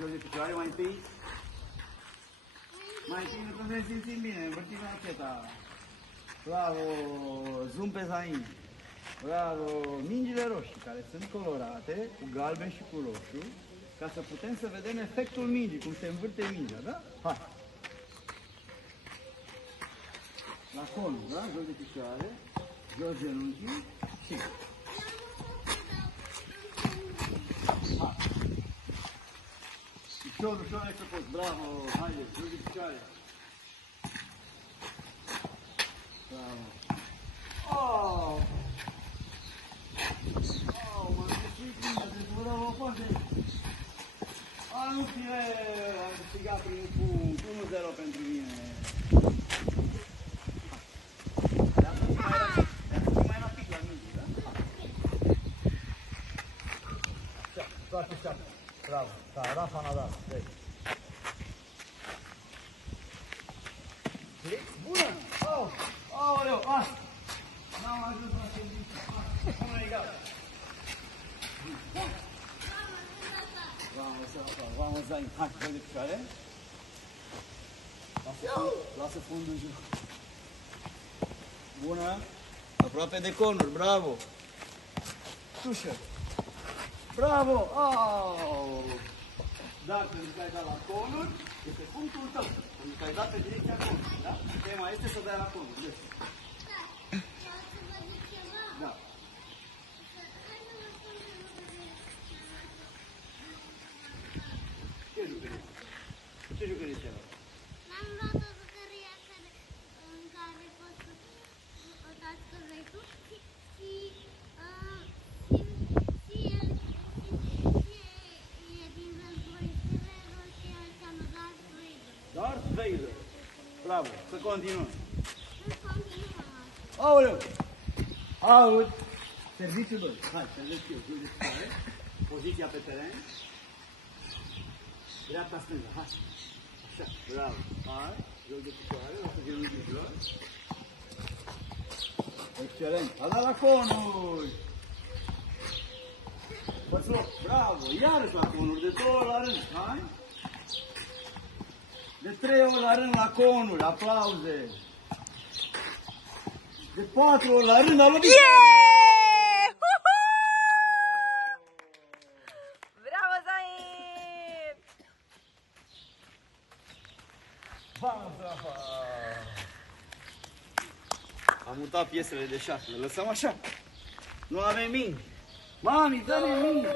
Jos de picioare, mai întâi. Mai întâi nu trebuie să ne simțim bine, învârtim racheta. Bravo, zoom pe Zain. Bravo, mingile roșii, care sunt colorate, cu galben și cu roșu, ca să putem să vedem efectul mingii, cum se învârte mingea, da? Hai! La conul, da? Jos de picioare, jos genunchii și... Hai! Ușor, ușor ai făcut, bravo, haide, jos de picioare. Bravo. Oh! Oh, m-am găsit bine, deci vă dau o parte. Nu fie, am câștigat prin punct, 1-0 pentru mine. Dacă fi mai rapid la mingi, da? Așa, toate șapte. Bravo, ca Rafa Nadal, vezi. Bună! Aoleu, asta! N-am ajuns la serviciu. Am egal. Vamos, Zain. Hai, dă de picioare. Lasă fundul în jur. Bună. Aproape de conuri, bravo. Tușă. Bravo. Dar pentru că ai dat la conuri, este punctul tău. Pentru că ai dat pe direcția conului, da? Tema este să dai la conuri. Deci. Da. Ce jucărie? Ce jucărie este ăla? N-am luat o jucărie în care poți să dați că vrei tu și e din război Severul și înseamnă Darth Vader. Darth Vader. Bravo, să continuăm. Să continuăm asta. Aoleu! Aud! Serviciul 2. Hai, să vezi eu. Jos de picioare. Poziția pe teren. Dreapta stângă. Hai. Așa. Bravo. Hai. Jos de picioare. O să genunchi jos. Excelent. A dat la conuri. Dați loc. Bravo. Iarăși la conuri. De 2 ori la rând. Hai. De 3 ori la rând la conuri. Aplauze. De 4 ori la rând a lovit. Bravo, Zain! Vamos, Rafa! Am mutat piesele de șah. Le lăsăm așa. Nu avem mingi. Mami, dă-ne mingi.